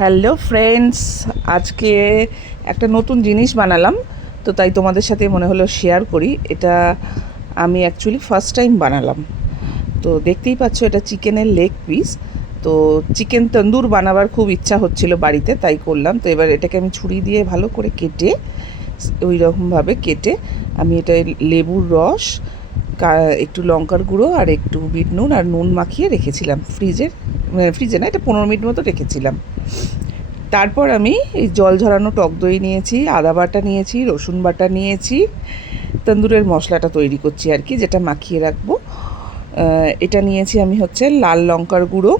Hello friends, আজকে একটা নতুন জিনিস বানালাম, তো তাই তোমাদের সাথে মনে হলো শেয়ার করি। এটা আমি অ্যাকচুয়ালি ফার্স্ট টাইম বানালাম। তো দেখতেই পাচ্ছ, এটা চিকেনের লেগ পিস। তো চিকেন তন্দুর বানাবার খুব ইচ্ছা হচ্ছিল বাড়িতে, তাই করলাম। তো এবার এটাকে আমি ছুরি দিয়ে ভালো করে কেটে, ওই রকমভাবে কেটে আমি এটা লেবুর রস, একটু লঙ্কার গুঁড়ো আর একটু বিট নুন আর নুন মাখিয়ে রেখেছিলাম ফ্রিজে না, এটা 15 মিনিট মতো রেখেছিলাম। তারপর আমি এই জল ঝরানো টক দই নিয়েছি, আদা বাটা নিয়েছি, রসুন বাটা নিয়েছি, তন্দুরের মশলাটা তৈরি করছি আর কি, যেটা মাখিয়ে রাখবো। এটা নিয়েছি আমি হচ্ছে লাল লঙ্কার গুঁড়ো,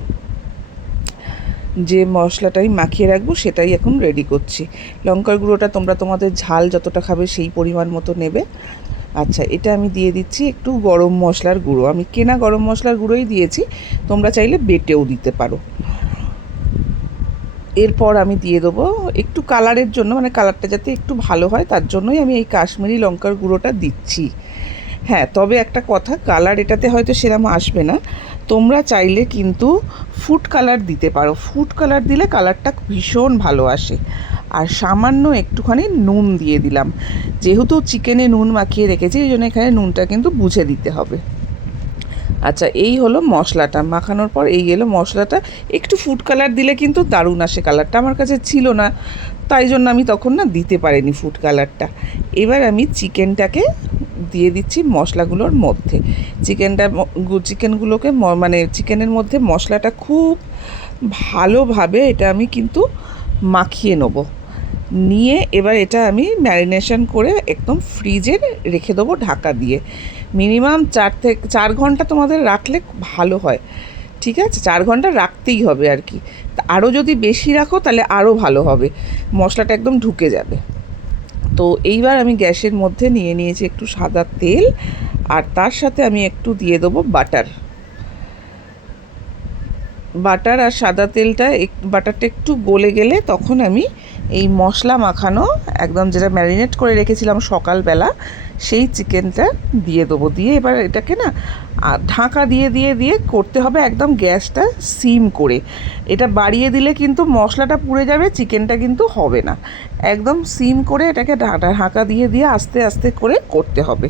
যে মশলাটাই মাখিয়ে রাখবো সেটাই এখন রেডি করছি। লঙ্কার গুঁড়োটা তোমরা তোমাদের ঝাল যতটা খাবে সেই পরিমাণ মতো নেবে। আচ্ছা, এটা আমি দিয়ে দিচ্ছি একটু গরম মশলার গুঁড়ো। আমি কেনা গরম মশলার গুঁড়োই দিয়েছি, তোমরা চাইলে বেটেও দিতে পারো। এরপর আমি দিয়ে দেবো একটু কালারের জন্য, মানে কালারটা যাতে একটু ভালো হয় তার জন্যই আমি এই কাশ্মীরি লঙ্কার গুঁড়োটা দিচ্ছি। হ্যাঁ, তবে একটা কথা, কালার এটাতে হয়তো সেরকম আসবে না, তোমরা চাইলে কিন্তু ফুড কালার দিতে পারো। ফুড কালার দিলে কালারটা ভীষণ ভালো আসে। আর সামান্য একটুখানি নুন দিয়ে দিলাম, যেহেতু চিকেনে নুন মাখিয়ে রেখেছি এই জন্য এখানে নুনটা কিন্তু বুঝে দিতে হবে। আচ্ছা, এই হলো মশলাটা মাখানোর পর, এই এলো মশলাটা। একটু ফুড কালার দিলে কিন্তু দারুণ আসে, কালারটা আমার কাছে ছিল না, তাই জন্য আমি তখন না দিতে পারিনি ফুড কালারটা। এবার আমি চিকেনটাকে দিয়ে দিচ্ছি মশলাগুলোর মধ্যে। চিকেনগুলোকে মানে চিকেনের মধ্যে মশলাটা খুব ভালোভাবে এটা আমি কিন্তু মাখিয়ে নেবো। নিয়ে এবার এটা আমি ম্যারিনেশন করে একদম ফ্রিজে রেখে দেবো ঢাকা দিয়ে। মিনিমাম 4 ঘন্টা তোমাদের রাখলে ভালো হয়। ঠিক আছে, 4 ঘন্টা রাখতেই হবে আর কি। আরও যদি বেশি রাখো তাহলে আরও ভালো হবে, মশলাটা একদম ঢুকে যাবে। তো এইবার আমি গ্যাসের মধ্যে নিয়ে নিয়েছি একটু সাদা তেল, আর তার সাথে আমি একটু দিয়ে দেবো বাটার। বাটার আর সাদা তেলটা বাটারটা একটু গলে গেলে তখন আমি এই মশলা মাখানো একদম যেটা ম্যারিনেট করে রেখেছিলাম সকালবেলা সেই চিকেনটা দিয়ে দেবো। দিয়ে এবার এটাকে না ঢাকা দিয়ে দিয়ে দিয়ে করতে হবে একদম গ্যাসটা সিম করে। এটা বাড়িয়ে দিলে কিন্তু মশলাটা পুড়ে যাবে, চিকেনটা কিন্তু হবে না। একদম সিম করে এটাকে ঢাকা দিয়ে দিয়ে আস্তে আস্তে করে করতে হবে।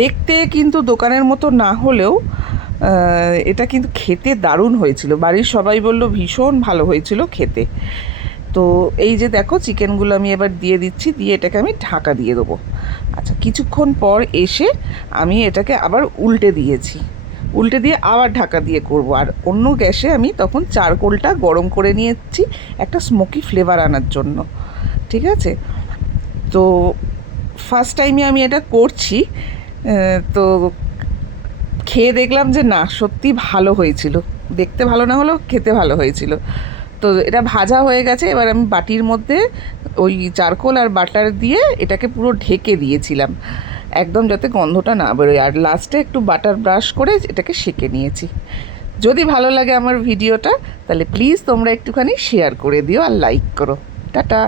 দেখতে কিন্তু দোকানের মতো না হলেও এটা কিন্তু খেতে দারুণ হয়েছিল। বাড়ির সবাই বলল ভীষণ ভালো হয়েছিল খেতে। তো এই যে দেখো, চিকেনগুলো আমি এবার দিয়ে দিচ্ছি, দিয়ে এটাকে আমি ঢাকা দিয়ে দেবো। আচ্ছা, কিছুক্ষণ পর এসে আমি এটাকে আবার উল্টে দিয়েছি, উল্টে দিয়ে আবার ঢাকা দিয়ে করব। আর অন্য গ্যাসে আমি তখন চারকোলটা গরম করে নিয়েছি একটা স্মোকি ফ্লেভার আনার জন্য। ঠিক আছে, তো ফার্স্ট টাইমে আমি এটা করছি। তো খেয়ে দেখলাম যে না, সত্যি ভালো হয়েছিল, দেখতে ভালো না হলেও খেতে ভালো হয়েছিল। তো এটা ভাজা হয়ে গেছে, এবার আমি বাটির মধ্যে ওই চারকোল আর বাটার দিয়ে এটাকে পুরো ঢেকে দিয়েছিলাম, একদম যাতে গন্ধটা না বেরোয়। আর লাস্টে একটু বাটার ব্রাশ করে এটাকে সেঁকে নিয়েছি। যদি ভালো লাগে আমার ভিডিওটা তাহলে প্লিজ তোমরা একটুখানি শেয়ার করে দিও আর লাইক করো। টাটা।